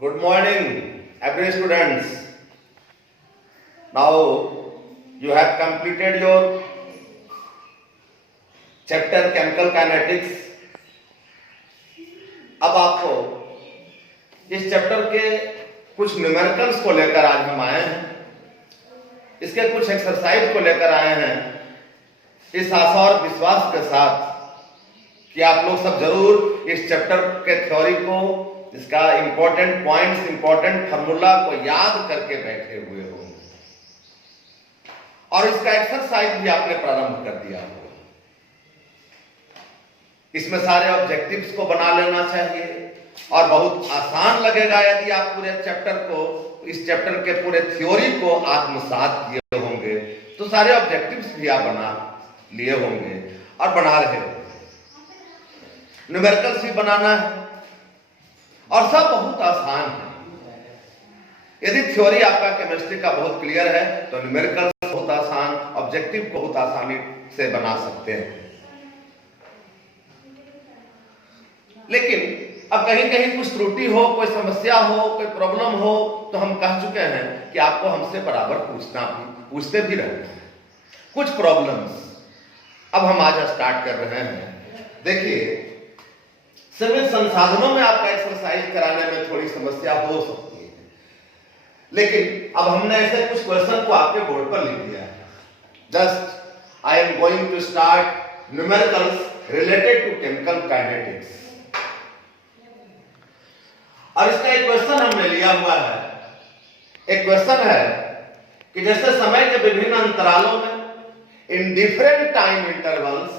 Good morning, every students. Now you have completed your chapter chemical kinetics. अब आपको इस chapter के कुछ न्यूमेरिकल्स को लेकर आज हम आए हैं, इसके कुछ एक्सरसाइज को लेकर आए हैं, इस आशा और विश्वास के साथ कि आप लोग सब जरूर इस चैप्टर के थ्योरी को, इसका इंपॉर्टेंट पॉइंट्स, इंपॉर्टेंट फार्मूला को याद करके बैठे हुए होंगे और इसका एक्सरसाइज भी आपने प्रारंभ कर दिया होगा। इसमें सारे ऑब्जेक्टिव्स को बना लेना चाहिए और बहुत आसान लगेगा यदि आप पूरे चैप्टर को, इस चैप्टर के पूरे थ्योरी को आत्मसात किए होंगे तो सारे ऑब्जेक्टिव्स भी आप बना लिए होंगे और बना रहे होंगे। न्यूमेरिकल्स भी बनाना है और सब बहुत आसान है। यदि थ्योरी आपका केमिस्ट्री का बहुत क्लियर है तो न्यूमेरिकल्स बहुत आसान, ऑब्जेक्टिव बहुत आसानी से बना सकते हैं। लेकिन अब कहीं कहीं कुछ त्रुटि हो, कोई समस्या हो, कोई प्रॉब्लम हो तो हम कह चुके हैं कि आपको हमसे बराबर पूछते भी रहते हैं कुछ प्रॉब्लम्स। अब हम आज स्टार्ट कर रहे हैं। देखिए, सिविल संसाधनों में आपका एक्सरसाइज कराने में थोड़ी समस्या हो सकती है, लेकिन अब हमने ऐसे कुछ क्वेश्चन को आपके बोर्ड पर लिख दिया है। Just I am going to start numericals related to chemical kinetics. और इसका एक क्वेश्चन हमने लिया हुआ है। एक क्वेश्चन है कि जैसे समय के विभिन्न अंतरालों में इन डिफरेंट टाइम इंटरवल्स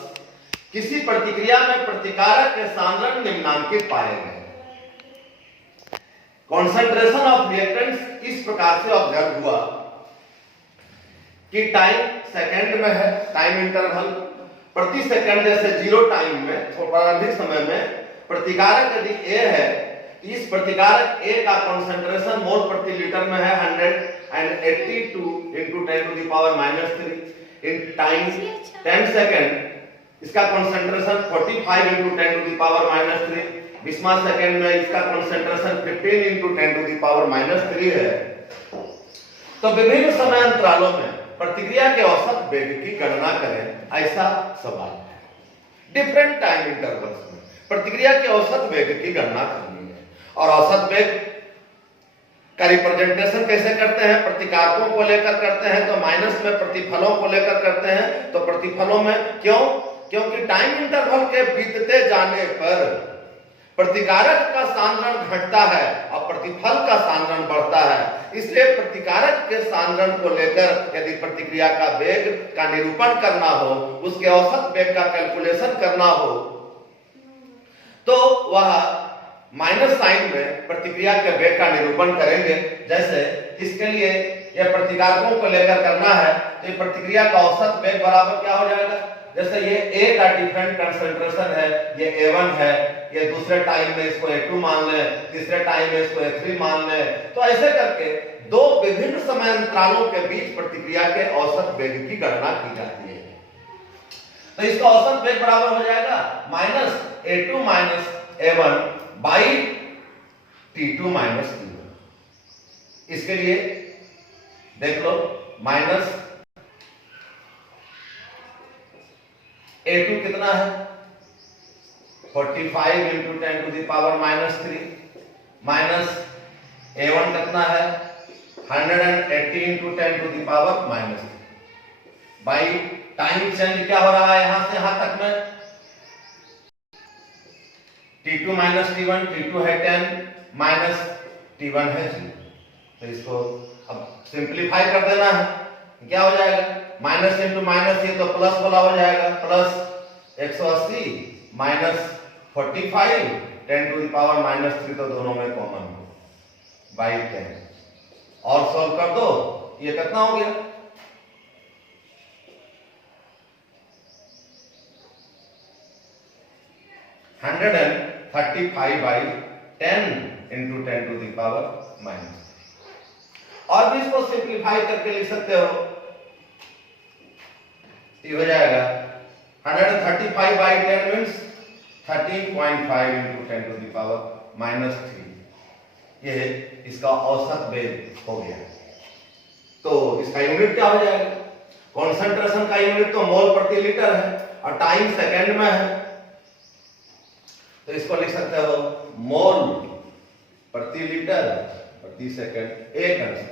किसी प्रतिक्रिया में प्रतिकारक के सांद्रण निम्नांकित पाए गए। कॉन्सेंट्रेशन ऑफ रिएक्टेंट्स इस प्रकार से ऑब्जर्व हुआ कि टाइम सेकंड में है, टाइम इंटरवल प्रति सेकंड जैसे 0 टाइम में, प्रारंभिक समय में प्रतिकारक यदि A है, इस प्रतिकारक A का कॉन्सेंट्रेशन मोल प्रति लीटर में है 182 into 10 to the power -3 in time 10 second. इसका concentration 45 into 10 to the power -3, 20वां सेकंड में इसका concentration 15 into 10 to the power -3 है। तो विभिन्न समय अंतरालों में प्रतिक्रिया के औसत वेग की गणना करें, ऐसा सवाल है। डिफरेंट टाइम इंटरवल्स में प्रतिक्रिया के औसत वेग की गणना करनी है। और औसत वेग का रिप्रेजेंटेशन कैसे करते हैं? प्रतिकारकों को लेकर करते हैं तो माइनस में, प्रतिफलों को लेकर करते हैं तो प्रतिफलों में। क्यों? क्योंकि टाइम इंटरवल के बीतते जाने पर प्रतिकारक का सांद्रण घटता है और प्रतिफल का सांद्रण बढ़ता है। इसलिए प्रतिकारक के सांद्रण को लेकर यदि प्रतिक्रिया का वेग का निरूपण करना हो, उसके औसत वेग का कैलकुलेशन करना हो, तो वह माइनस साइन में प्रतिक्रिया के वेग का निरूपण करेंगे। जैसे इसके लिए यह प्रतिकारकों को लेकर करना है तो ये प्रतिक्रिया का औसत वेग बराबर क्या हो जाएगा? जैसे ये A का डिफरेंट कंसंट्रेशन है, ये A1 है, ये दूसरे टाइम में इसको A2 मान लें, तीसरे टाइम में इसको A3 मान लें। तो ऐसे करके दो विभिन्न समय अंतरालों के बीच प्रतिक्रिया के औसत वेग की गणना की जाती है। तो इसका औसत वेग बराबर हो जाएगा -A2 - A1 by T2 - T1। इसके लिए देख लो, माइनस A2 कितना है? 45 into 10 to the power -3 minus A1 कितना है? 180 into 10 to the power -3 by time change क्या हो रहा है यहां से यहां तक में? T2 - T1, T2 है 10 माइनस T1 है 0। तो इसको अब सिंपलीफाई कर देना है, क्या हो जाएगा? माइनस इंटू माइनस, ये तो प्लस वाला हो जाएगा, plus 180 minus 45 10 to the power -3, तो दोनों में कॉमन हो बाई 10 और सॉल्व कर दो। ये कितना हो गया? 135 by 10 into 10 to the power -3। और भी इसको सिंप्लीफाई करके लिख सकते हो, ये हो जाएगा 135 by 10 means 13.5 into 10 to the power -3। ये इसका औसत वेग हो गया। तो इसका यूनिट क्या हो जाएगा? कॉन्सेंट्रेशन का यूनिट तो मोल प्रति लीटर है और टाइम सेकंड में है, तो इसको लिख सकते हो मोल प्रति लीटर प्रति सेकंड एक आंसर।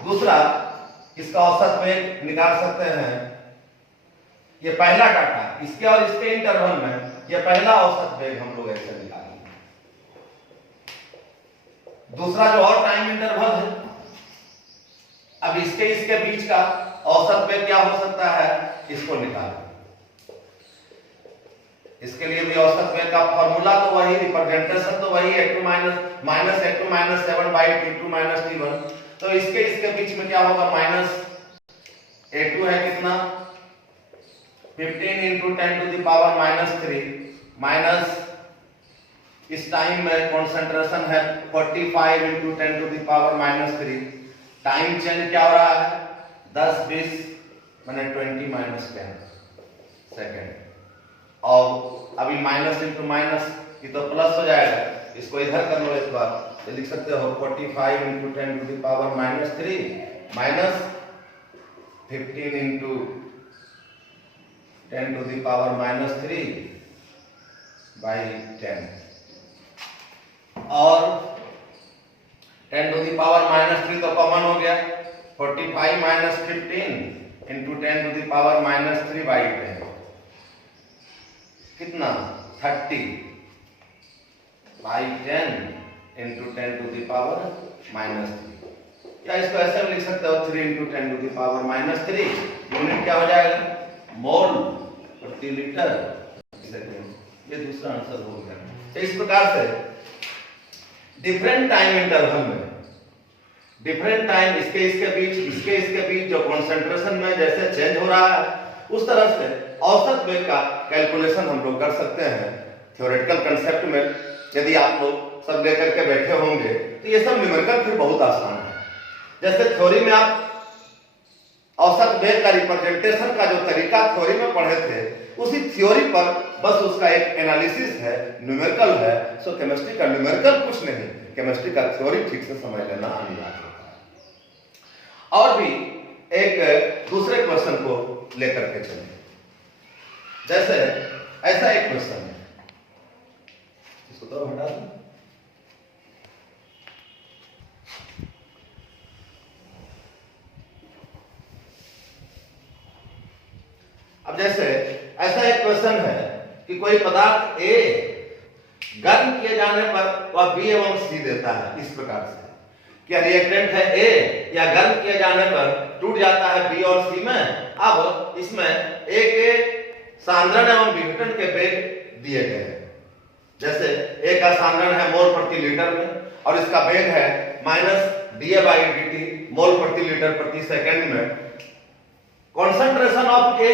दूसरा, इसका औसत वेग निकाल सकते हैं। ये पहला डाटा, इसके और इसके इंटरवल में ये पहला औसत वेग हम लोग ऐसे निकालेंगे। दूसरा जो और टाइम इंटरवल है, अब इसके बीच का औसत वेग क्या हो सकता है, इसको निकालें। इसके लिए भी औसत वेग का फॉर्मूला तो वही, रिप्रेजेंटेशन तो वही, a2 minus a2 minus 7 by t2 minus t1। तो इसके बीच में क्या होगा, माइनस a2 है कितना 15 into 10 to the power minus 3 minus इस टाइम में कॉन्सेंट्रेशन है 45 into 10 to the power minus 3। Time change क्या हो रहा है 10 20 माने 20 माइनस 10 सेकेंड। और अभी माइनस इंटू माइनस ये तो प्लस हो जाएगा, इसको इधर कर लो एक बार, तो लिख सकते हो 45 into 10 to the power minus 3 minus 15 into 10 to the power minus 3 by 10 और 10 टू द पावर माइनस 3 तो कॉमन हो गया, 45 minus 15 into 10 to the power minus 3 by 10 कितना 30 by 10 into 10 to the power minus 3। या इसको ऐसे भी लिख सकते हो 3 into 10 to the power minus 3। Unit क्या हो जाएगा मोल प्रति लीटर सेकेंड। ये दूसरा आंसर हो गया। तो इस प्रकार से डिफरेंट टाइम इंटरवल में डिफरेंट टाइम इसके बीच जो कॉन्सेंट्रेशन में जैसे चेंज हो रहा है उस तरह से औसत वेग का कैलकुलेशन हम लोग कर सकते हैं। थ्योरेटिकल कंसेप्ट में यदि आप लोग सब लेकर के बैठे होंगे तो ये सब न्यूमेरिकल फिर बहुत आसान है। जैसे थ्योरी में आप औसत वेग का रिप्रेजेंटेशन का जो तरीका थ्योरी में पढ़े थे उसी थ्योरी पर बस उसका एक एनालिसिस है, न्यूमेरिकल है। सो केमिस्ट्री का न्यूमेरिकल कुछ नहीं, केमिस्ट्री का थ्योरी ठीक से समझ लेना अनिवार्य होता है। और भी एक दूसरे क्वेश्चन को लेकर के चलें। जैसे ऐसा एक क्वेश्चन है, इसको तो हटा दो। अब जैसे ऐसा एक क्वेश्चन है कि कोई पदार्थ A गर्म किए जाने पर वह B एवं C देता है। इस प्रकार से क्या रिएक्टेंट है A या गर्म किए जाने पर टूट जाता है B और C में। अब इसमें A के सांद्रण एवं विघटन के वेग दिए गए हैं। जैसे A का सांद्रण है मोल प्रति लीटर में और इसका वेग है माइनस dA/dt मोल प्रति लीटर प्रति सेकंड में। कॉन्सेंट्रेशन ऑफ A,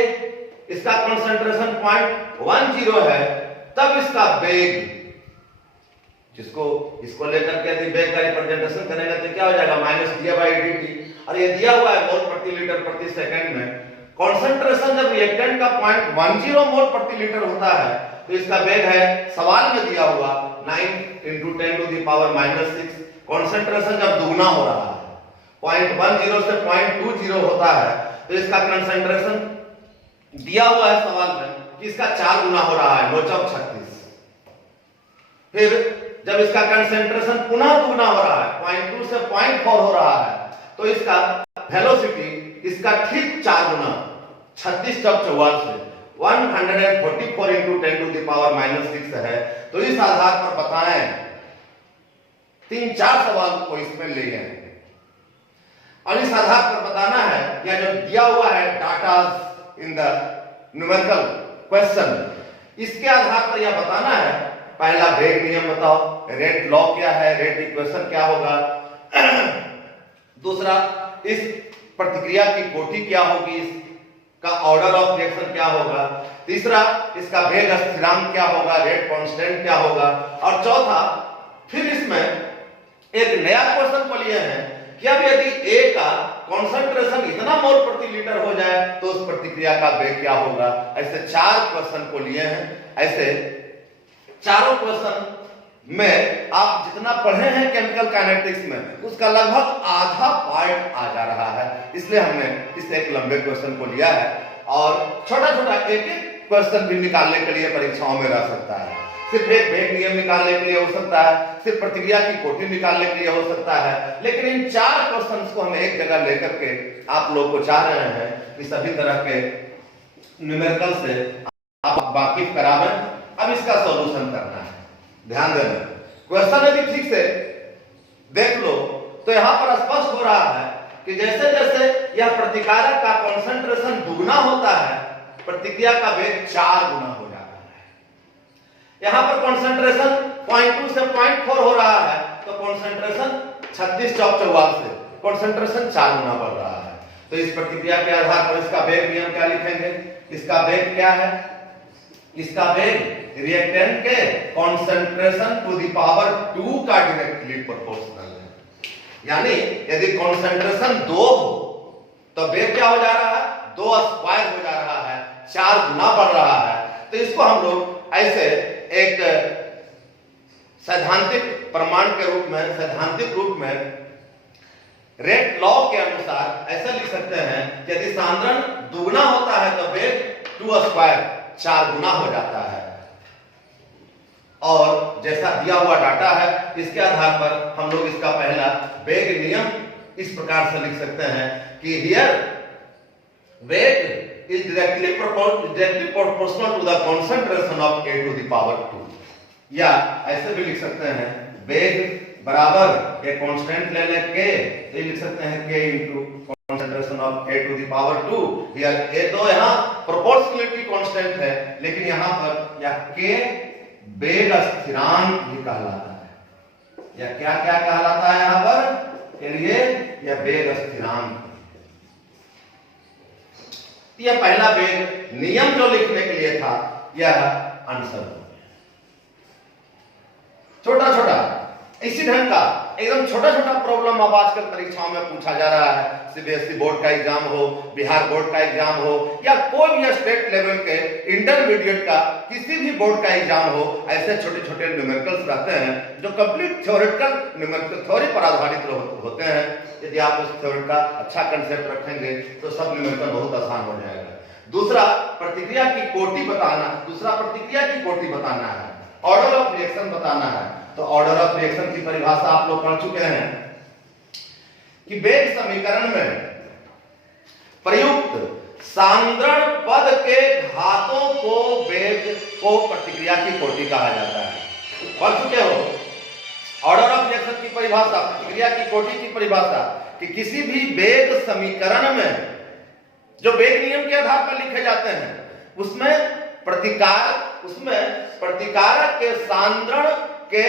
इसका कॉन्सेंट्रेशन 0.10 है, तब इसका वेग इसको लेकर के यदि वेग का रिप्रेजेंटेशन करेंगे तो क्या हो जाएगा माइनस dA/dt। और ये दिया हुआ है मोल प्रति लीटर प्रति सेकंड में। कॉन्सेंट्रेशन जब रिएक्टेंट का 0.10 मोल प्रति लीटर होता है तो इसका वेग है सवाल में दिया हुआ 9 into 10 to the power minus 6। Concentration जब दुगना हो रहा है 0.10 से 0.20 होता है तो इसका कंसंट्रेशन दिया हुआ है सवाल में कि इसका 4 गुना हो रहा है 9 चौक 36। फिर जब इसका कंसंट्रेशन पुनः दुगना हो रहा है 0.2 से 0.4 हो रहा है तो इसका वेलोसिटी इसका ठीक 4 गुना 36 चौक 44 से 144 into 10 to the power minus 6 है। तो इस आधार पर बताएं 3-4 सवाल को इसमें ले गए और इस आधार पर बताना है या जो दिया हुआ है data in the numerical question, इसके आधार पर यह बताना है पहला वेग नियम बताओ, रेट लॉ क्या है, रेट इक्वेशन क्या होगा, दूसरा इस प्रतिक्रिया की कोटि क्या होगी, इसका ऑर्डर ऑफ रिएक्शन क्या होगा, तीसरा इसका वेग स्थिरांक क्या होगा, रेट कांस्टेंट क्या होगा, और चौथा फिर इसमें एक नया क्वेश्चन को लिए हैं कि अब यदि A का कॉन्सेंट्रेशन इतना मोल प्रति लीटर हो जाए तो उस प्रतिक्रिया का वेग क्या होगा। ऐसे 4 क्वेश्चन को लिए हैं। ऐसे चारों क्वेश्चन में आप जितना पढ़े हैं केमिकल काइनेटिक्स में उसका लगभग आधा पार्ट आ जा रहा है। इसलिए हमने इस एक लंबे क्वेश्चन को लिया है और छोटा छोटा एक एक क्वेश्चन भी निकालने के लिए परीक्षाओं में रह सकता है। सिर्फ एक वेग नियम निकालने के लिए हो सकता है, सिर्फ प्रतिक्रिया की कोटि निकालने के लिए हो सकता है, लेकिन इन 4 क्वेश्चंस को हम एक जगह लेकर के आप लोग को चाह रहे हैं कि सभी तरह के न्यूमेरिकल से आप वाकिफ करावें। अब इसका सॉल्यूशन करना है। ध्यान देना, क्वेश्चन यदि ठीक से देख लो तो यहां पर स्पष्ट हो रहा है कि जैसे जैसे यह प्रतिकारक का कंसंट्रेशन दुगना होता है, प्रतिक्रिया का वेग 4 गुना हो जाता है। यहां पर कंसंट्रेशन 0.2 से 0.4 हो रहा है, तो कंसंट्रेशन 36 चौक 44 से कंसंट्रेशन 4 गुना बढ़ रहा है। तो इस प्रतिक्रिया के आधार पर इसका वेग नियम क्या लिखेंगे? इसका वेग क्या है? इसका वेग रिएक्टेंट के कंसंट्रेशन टू द पावर 2 का डायरेक्टली प्रोपोर्शनल है। यानी यदि कंसंट्रेशन 2 हो तो वेग क्या हो जा रहा है? 2 स्क्वायर हो जा रहा है, 4 गुना बढ़ रहा है। तो इसको हम लोग ऐसे एक सैद्धांतिक प्रमाण के रूप में, सैद्धांतिक रूप में रेट लॉ के अनुसार ऐसा लिख सकते हैं, यदि सांद्रण दुगना होता है तो वेग 2 स्क्वायर 4 गुना हो जाता है। और जैसा दिया हुआ डाटा है इसके आधार पर हम लोग इसका पहला वेग नियम इस प्रकार से लिख सकते हैं कि हियर वेग is directly proportional to the concentration of a to the power 2, या ऐसे भी लिख सकते हैं वेग बराबर एक कांस्टेंट ले ले k, तो लिख सकते हैं k into concentration of a to the power 2। Here a तो यहां प्रोपोर्शनलिटी कांस्टेंट है, लेकिन यहां पर यह k वेग स्थिरांक भी कहलाता है। या क्या क्या कहलाता है यहां पर के लिए? यह वेग स्थिरांक। यह पहला वेग नियम जो लिखने के लिए था यह आंसर हो गया। छोटा छोटा इसी ढंग का एकदम छोटा छोटा प्रॉब्लम अब आजकल परीक्षाओं में पूछा जा रहा है। सीबीएसई बोर्ड का एग्जाम हो, बिहार बोर्ड का एग्जाम हो, या कोई भी स्टेट लेवल के इंटरमीडिएट का किसी भी बोर्ड का एग्जाम हो, ऐसे छोटे छोटे न्यूमेरिकल्स रहते हैं जो कंप्लीट थ्योरेटिकल न्यूमेरिकल थ्योरी पर आधारित होते हैं। यदि आप उस थ्योरी का अच्छा कंसेप्ट रखेंगे तो सब न्यूमेरिकल बहुत आसान हो जाएगा। दूसरा प्रतिक्रिया की कोटि बताना है, ऑर्डर ऑफ रिएक्शन बताना है। तो ऑर्डर ऑफ रिएक्शन की परिभाषा आप लोग पढ़ चुके हैं कि वेग समीकरण में प्रयुक्त सांद्रण पद के घातों को वेग को प्रतिक्रिया की कोटि कहा जाता है। पढ़ चुके हो ऑर्डर ऑफ रिएक्शन की परिभाषा, प्रतिक्रिया की कोटि की परिभाषा, कि किसी भी वेग समीकरण में जो वेग नियम के आधार पर लिखे जाते हैं उसमें प्रतिकारक के सांद्रण के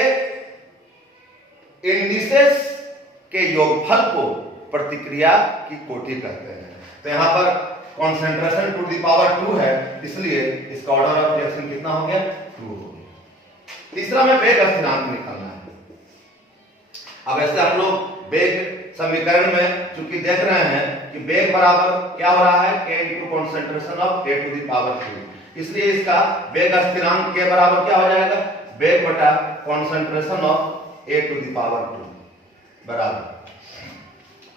इंडिसेस के योगफल को प्रतिक्रिया की कोटि कहते हैं। तो यहां पर कंसंट्रेशन टू द पावर 2 है, इसलिए इसका ऑर्डर ऑफ रिएक्शन कितना हो गया? 2 हो गया। तीसरा में वेग स्थिरांक निकालना है। अब ऐसे हम लोग वेग समीकरण में चूंकि देख रहे हैं कि वेग बराबर क्या हो रहा है? k into concentration of a to the power 2, इसलिए इसका वेग स्थिरांक के बराबर क्या हो जाएगा? वेग बटा concentration of a to the power 2 बराबर।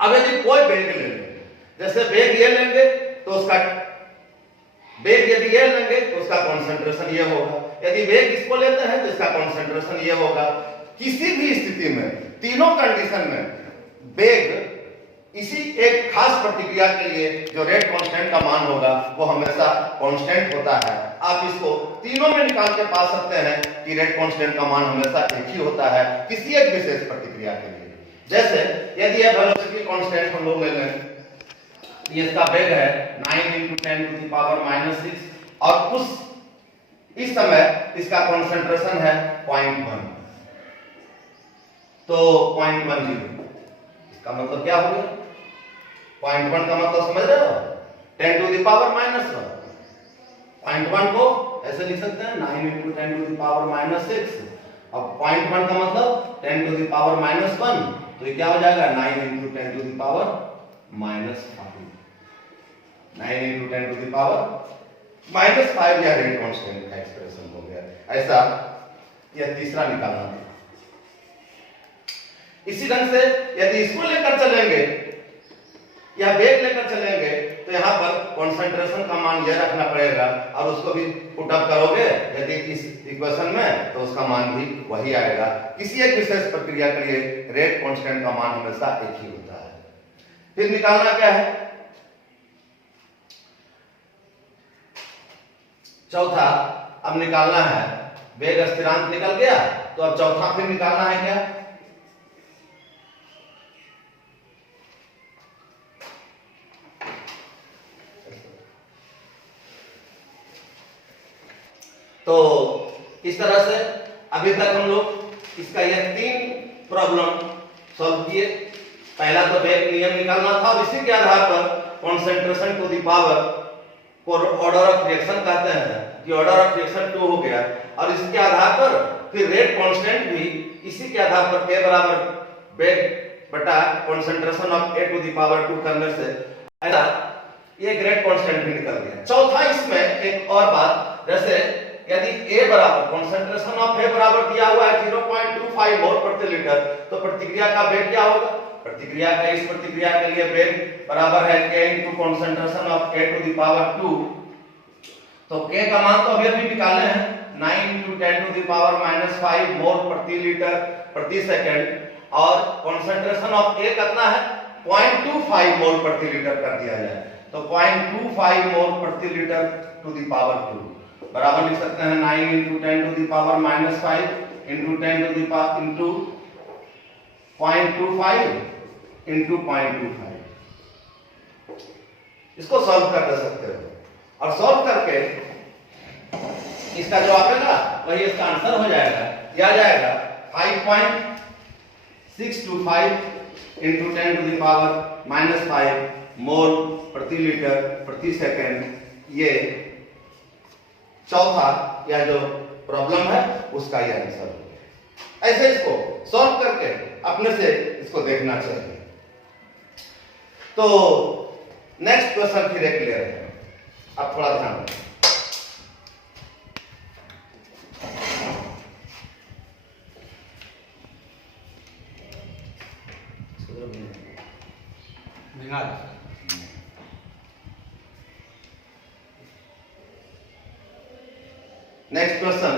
अब यदि कोई वेग ले लेंगे, जैसे वेग ये लेंगे तो उसका वेग यदि ये लेंगे तो उसका कंसंट्रेशन ये होगा, यदि वेग इसको लेते हैं तो इसका कंसंट्रेशन ये होगा। किसी भी स्थिति में तीनों कंडीशन में वेग इसी एक खास प्रतिक्रिया के लिए जो रेट कांस्टेंट का मान होगा वो हमेशा कांस्टेंट होता है। आप इसको तीनों में निकाल के पा सकते हैं कि रेट कांस्टेंट का मान हमेशा एक ही होता है किसी एक विशेष प्रतिक्रिया के लिए। जैसे यदि यह वेलोसिटी कांस्टेंट हम लोग ले लें, ये इसका वेग है 9 × 10 टू द पावर -6 और इस समय इसका कंसंट्रेशन है 0.1, तो 0.10, इसका मतलब क्या हो गया? 0.1 का मतलब समझ रहे हो? 10 टू द पावर -1। 0.1 को ऐसे लिख सकते हैं 9 × 10 टू द पावर -6। अब 0.1 का मतलब 10 टू द पावर -1, तो ये क्या हो जाएगा? 9 × 10 to the power -5। 9 × 10 to the power -5 या रेट कांस्टेंट का एक्सप्रेशन हो गया। ऐसा यह तीसरा निकालना था। इसी ढंग से यदि इसको लेकर चलेंगे या वेग लेकर चलेंगे तो यहाँ पर कॉन्सेंट्रेशन का मान यह रखना पड़ेगा और उसको भी पुट अप करोगे यदि इस इक्वेशन में तो उसका मान भी वही आएगा। किसी एक विशेष प्रक्रिया के लिए रेट कांस्टेंट का मान हमेशा एक ही होता है। फिर निकालना क्या है? चौथा अब निकालना है, वेग स्थिरांक निकल गया तो अब चौथा फिर निकालना है क्या? तो इस तरह से अभी तक हम लोग इसका यह 3 प्रॉब्लम सॉल्व किए। पहला तो वेग नियम निकालना था और इसी के आधार पर कॉन्सेंट्रेशन टू द पावर को ऑर्डर ऑफ रिएक्शन कहते हैं कि ऑर्डर ऑफ रिएक्शन 2 हो गया और इसके आधार पर फिर रेट कांस्टेंट भी इसी के आधार पर K बराबर वेग बटा concentration of A to the power 2 करने से ऐसा ये रेट कांस्टेंट भी निकल गया। चौथा इसमें एक और बात, जैसे यदि A बराबर कॉन्सेंट्रेशन ऑफ A बराबर दिया हुआ है 0.25 मोल प्रति लीटर तो प्रतिक्रिया का वेग क्या होगा? प्रतिक्रिया का इस प्रतिक्रिया के लिए वेग बराबर है K into concentration of A to the power 2। तो K का मान तो अभी निकाले हैं 9 × 10 टू द पावर -5 मोल प्रति लीटर प्रति सेकंड और कॉन्सेंट्रेशन ऑफ A कितना है? 0.25 मोल प्रति लीटर कर दिया जाए तो 0.25 मोल प्रति लीटर टू द पावर 2 बराबर लिख सकते हैं 9 × 10 to the power -5 × 10 to the power into 0.25 × 0.25। इसको सॉल्व कर दे सकते हो और सॉल्व करके इसका जो आएगा वही इसका आंसर हो जाएगा। क्या जाएगा? 5.625 × 10 टू द पावर -5 मोल प्रति लीटर प्रति सेकंड। ये चौथा या जो प्रॉब्लम है उसका ये आंसर हो। ऐसे इसको सॉल्व करके अपने से इसको देखना चाहिए। तो नेक्स्ट क्वेश्चन फिर एक क्लियर है, अब थोड़ा ध्यान दें। नेक्स्ट क्वेश्चन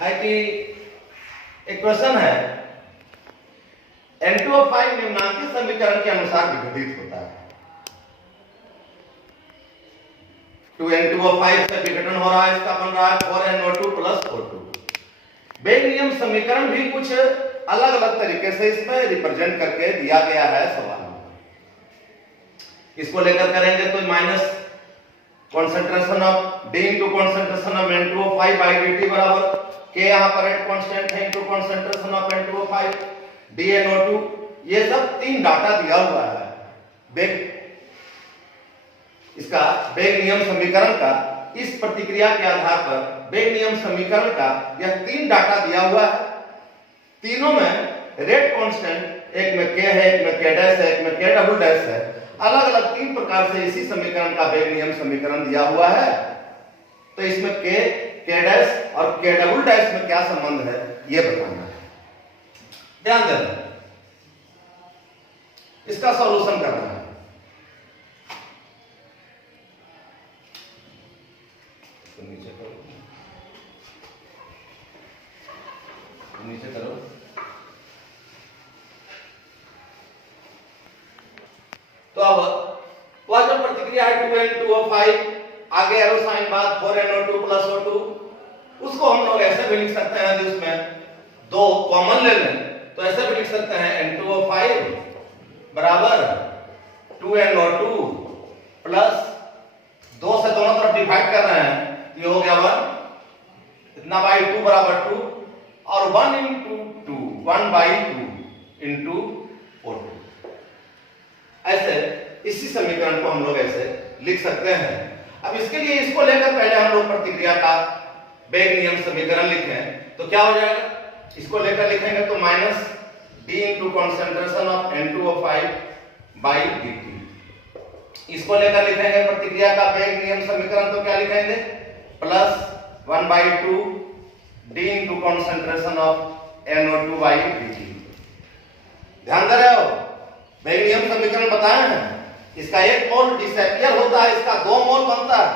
है कि एक क्वेश्चन है N2O5 निम्नांकित समीकरण के अनुसार विघटित होता है। 2N2O5 से विघटन हो रहा है, इसका बन रहा है 4NO2 + O2। वेग नियम समीकरण भी कुछ अलग अलग तरीके से इसमें रिप्रेजेंट करके दिया गया है सवाल में। इसको लेकर करेंगे तो minus concentration of D into concentration of N2O5 by dt बराबर K यहां पर रेट कांस्टेंट है into concentration of N2O5 DNO2। ये सब 3 डाटा दिया हुआ है। वेग इसका वेग नियम समीकरण का इस प्रतिक्रिया के आधार पर वेग नियम समीकरण का यह 3 डाटा दिया हुआ है। तीनों में रेट कांस्टेंट, एक में K है, एक में K डैश है, एक में K डबल डैश है। अलग अलग 3 प्रकार से इसी समीकरण का वेग नियम समीकरण दिया हुआ है। तो इसमें K, K डैश और K डबल डैश में क्या संबंध है ये बताना है। ध्यान देना, इसका सॉल्यूशन करना है। तो नीचे करो। तो अब वह जो प्रतिक्रिया है 2N2O5 आगे एरो साइन बाद 4NO2 + O2, उसको हम लोग ऐसे भी लिख सकते हैं यदि उसमें 2 कॉमन ले लें तो ऐसे भी लिख सकते हैं N2O5 बराबर 2NO2 प्लस 2 से दोनों तरफ डिवाइड कर रहे हैं, ये हो गया 1 इतना बाई 2 बराबर 2 और 1 into 2 1/2 into O2। ऐसे इसी समीकरण को हम लोग ऐसे लिख सकते हैं। अब इसके लिए इसको लेकर पहले हम लोग प्रतिक्रिया का वेग नियम समीकरण लिखें तो क्या हो जाएगा? इसको लेकर लिखेंगे तो minus D into concentration of N2O5 by dt। इसको लेकर लिखेंगे प्रतिक्रिया का वेग नियम समीकरण तो क्या लिखेंगे? Plus 1/2 D into concentration of NO2 by dt। ध्यान दे रहे हो? बेरिलियम समीकरण बताए हैं, इसका 1 मोल डिसएपियर होता है, इसका 2 मोल बनता है,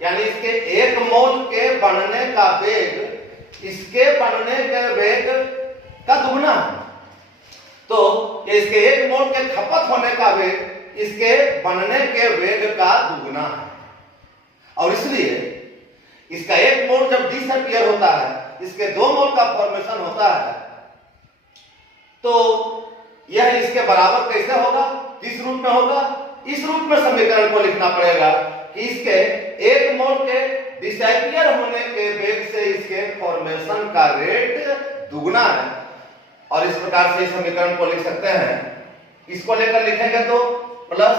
यानी इसके 1 मोल के बनने का वेग इसके बनने के वेग का दुगना है। तो इसके 1 मोल के खपत होने का वेग इसके बनने के वेग का दुगना है, और इसलिए इसका 1 मोल जब डिसएपियर होता है, इसके 2 मोल का फॉर्मेशन होता है, तो यह इसके बराबर कैसे होगा? किस रूप में होगा? इस रूप में समीकरण को लिखना पड़ेगा कि इसके 1 मोल के डिसएपियर होने के वेग से इसके फॉर्मेशन का रेट दुगना है, और इस प्रकार से इस समीकरण को लिख सकते हैं। इसको लेकर लिखेंगे तो plus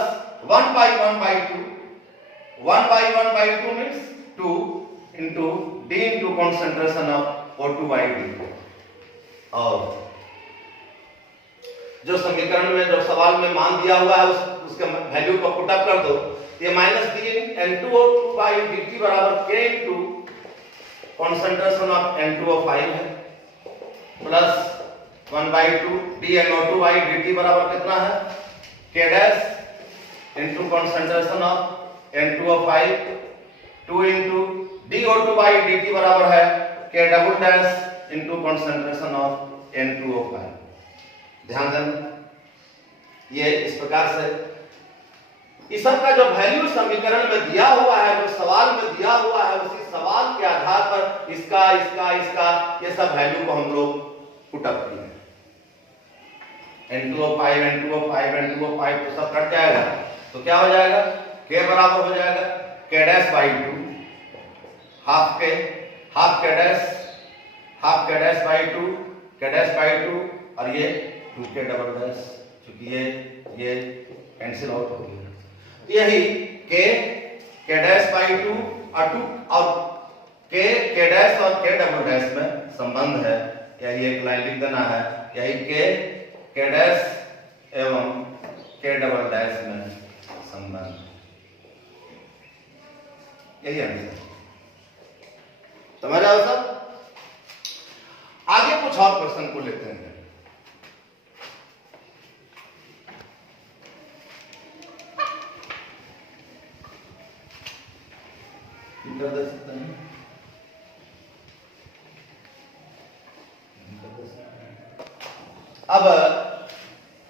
1/1/2, 1/1/2 means 2 into D into concentration of O2/D। और जो समीकरण में जो सवाल में मान दिया हुआ है उसके वैल्यू को पुट अप कर दो। ये माइनस डी N2O2/dt बराबर K into concentration of N2O5 है, प्लस 1/2 DNO2/dt बराबर कितना है? K dash into concentration of N2O5, 2 into DO2/dt बराबर है K double dash into concentration of N2O5। ध्यान देना, ये इस प्रकार से इस सब का जो वैल्यू समीकरण में दिया हुआ है, जो सवाल में दिया हुआ है, उसी सवाल के आधार पर इसका ये सब वैल्यू को हम लोग पुट अप किए। N2O5 तो सब कट जाएगा, तो क्या हो जाएगा? K बराबर हो जाएगा K dash by 2, half K dash by 2, K dash by 2, और ये 2K डबल डैश, क्योंकि ये कैंसिल आउट हो गया। यही K डैश बाई 2 और K डैश और K डबल डैश में संबंध है, यही एक लाइन लिख देना है, यही K डैश एवं K डबल डैश में संबंध, यही आंसर। समझ रहे हो सब? आगे कुछ और क्वेश्चन को लेते हैं। कर दे सकते हैं, अब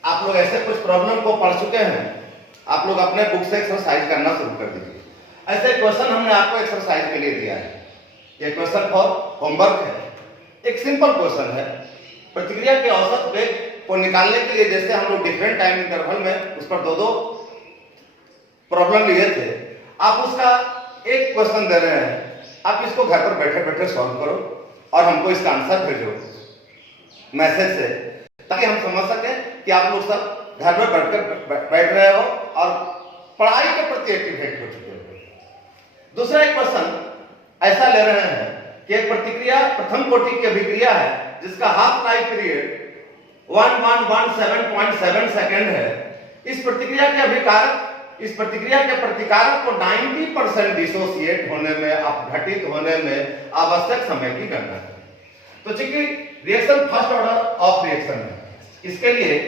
आप लोग ऐसे कुछ प्रॉब्लम को पढ़ चुके हैं, आप लोग अपने बुक से एक्सरसाइज करना शुरू कर दीजिए। ऐसे क्वेश्चन हमने आपको एक्सरसाइज के लिए दिया है, ये क्वेश्चन फॉर होमवर्क है। एक सिंपल क्वेश्चन है, प्रतिक्रिया के औसत वेग को निकालने के लिए जैसे हम लोग डिफरेंट टाइम इंटरवल में उस पर दो प्रॉब्लम लिए थे, आप उसका एक क्वेश्चन दे रहे हैं, आप इसको घर पर बैठे बैठे सॉल्व करो और हमको इसका आंसर भेजो मैसेज से, ताकि हम समझ सकें कि आप लोग सब घर में बैठ रहे हो और पढ़ाई के प्रति एक्टिवेट हो चुके हो। दूसरा एक क्वेश्चन ऐसा ले रहे हैं कि एक प्रतिक्रिया प्रथम कोटि की अभिक्रिया है जिसका हाफ लाइफ पीरियड 1117.7 सेकेंड है। इस प्रतिक्रिया के प्रतिकारक को 90% डिसोसिएट होने में, अपघटित होने में आवश्यक समय की गणना करें। तो चूंकि reaction first order of reaction है, इसके लिए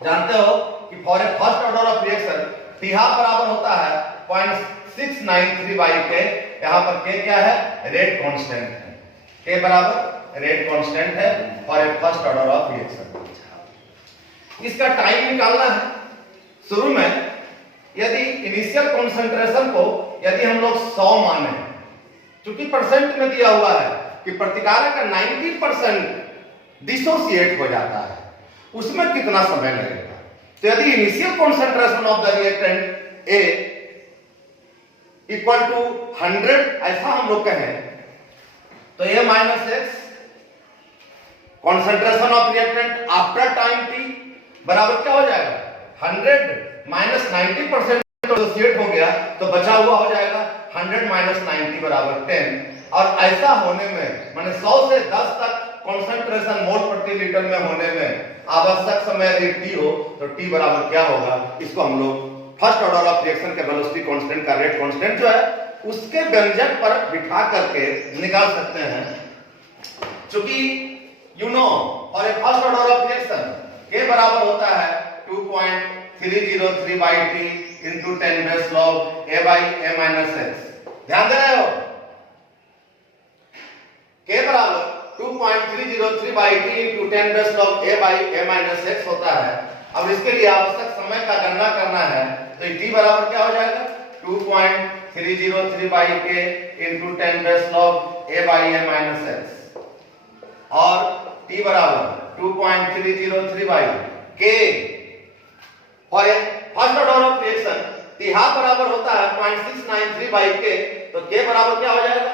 जानते हो कि for a first order of reaction T half बराबर होता है 0.693/K। यहां पर K क्या है? रेट कांस्टेंट है। K बराबर रेट कांस्टेंट है for a first order of reaction. इसका टाइम निकालना है। शुरू में यदि इनिशियल कॉन्सेंट्रेशन को यदि हम लोग 100 माने, क्योंकि परसेंट में दिया हुआ है कि प्रतिकारक का 90% डिसोसिएट हो जाता है, उसमें कितना समय लगेगा। तो यदि initial concentration of the reactant A equal to 100 ऐसा हम लोग कहें, तो A minus x concentration of reactant after time T बराबर क्या हो जाएगा? 100 माइनस 90% डिसोसिएट हो गया तो बचा हुआ हो जाएगा 100 माइनस 90 बराबर 10। और ऐसा होने में माने 100 से 10 तक कॉन्सेंट्रेशन मोल प्रति लीटर में होने में आवश्यक समय यदि T हो तो T बराबर क्या होगा? इसको हम लोग फर्स्ट ऑर्डर ऑफ रिएक्शन के वेलोसिटी कांस्टेंट का रेट कांस्टेंट जो है उसके व्यंजक पर बिठा करके निकाल सकते हैं। क्योंकि you know for a first order of reaction के बराबर होता है 2.303 by T into 10 base log A by A minus x. ध्यान दे रहे हो, के बराबर 2.303 by T into 10 base log A by A minus x होता है। अब इसके लिए आवश्यक समय का गणना करना है, तो टी बराबर क्या हो जाएगा 2.303 बाई के into 10 base log A by A minus X, और टी बराबर 2.303 बाई के और first order of reaction T half बराबर होता है 0.693 बाई के, तो के बराबर क्या हो जाएगा,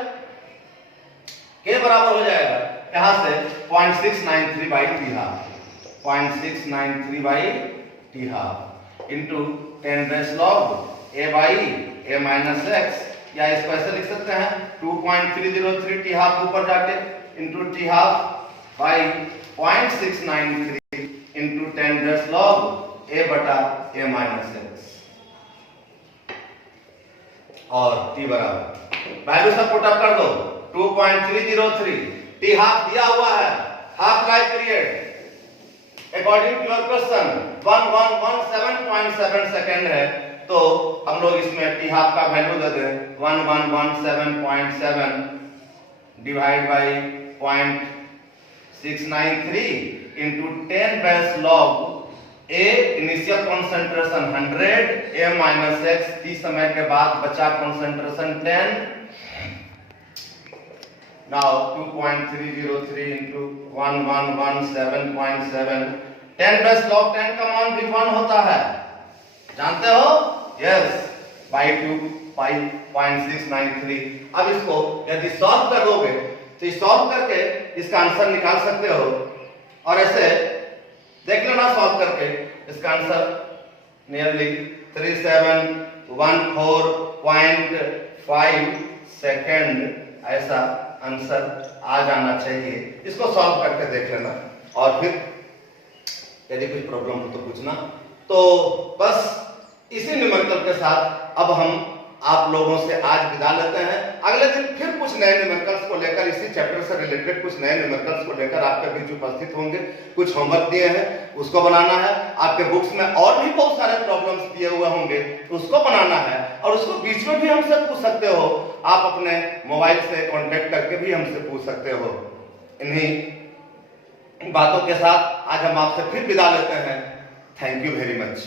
के बराबर हो जाएगा यहां से 0.693 by T half, 0.693 by T half into 10 base log A by A minus x, या इसको ऐसे लिख सकते हैं 2.303 टी हाफ ऊपर जाके into T half by 0.693 into 10 base log A बटा ए माइनस एक्स, और टी बराबर वैल्यू सब पुट अप कर दो 2.303, टी हाफ दिया हुआ है, half life period according to your question 1117.7 second है, तो हम लोग इसमें टी हाफ का वैल्यू दे दें 1117.7 divide by 0.693 into 10 base log A initial concentration 100 A minus X, T समय के बाद बचा concentration 10, now 2.303 into 1117.7, 10 base log 10 का मान भी 1 होता है, जानते हो, यस, बाई 2.693। अब इसको यदि सॉल्व कर दोगे तो सॉल्व करके इसका आंसर निकाल सकते हो, और ऐसे देख लेना सॉल्व करके इसका आंसर नियरली 3714.5 सेकेंड ऐसा आंसर आ जाना चाहिए। इसको सॉल्व करके देख लेना, और फिर यदि कुछ प्रॉब्लम हो तो पूछना। तो बस इसी न्यूमेरिकल के साथ अब हम आप लोगों से आज विदा लेते हैं। अगले दिन फिर कुछ नए न्यूमेरिकल्स को लेकर, इसी चैप्टर से रिलेटेड कुछ नए न्यूमेरिकल्स को लेकर आपके बीच उपस्थित होंगे। कुछ होमवर्क दिए हैं उसको बनाना है, आपके बुक्स में और भी बहुत सारे प्रॉब्लम्स दिए हुए होंगे उसको बनाना है, और उसको बीच में भी हमसे पूछ सकते हो, आप अपने मोबाइल से कांटेक्ट करके भी हमसे पूछ सकते हो। इन्हीं बातों के साथ आज हम आपसे फिर विदा लेते हैं। Thank you very much.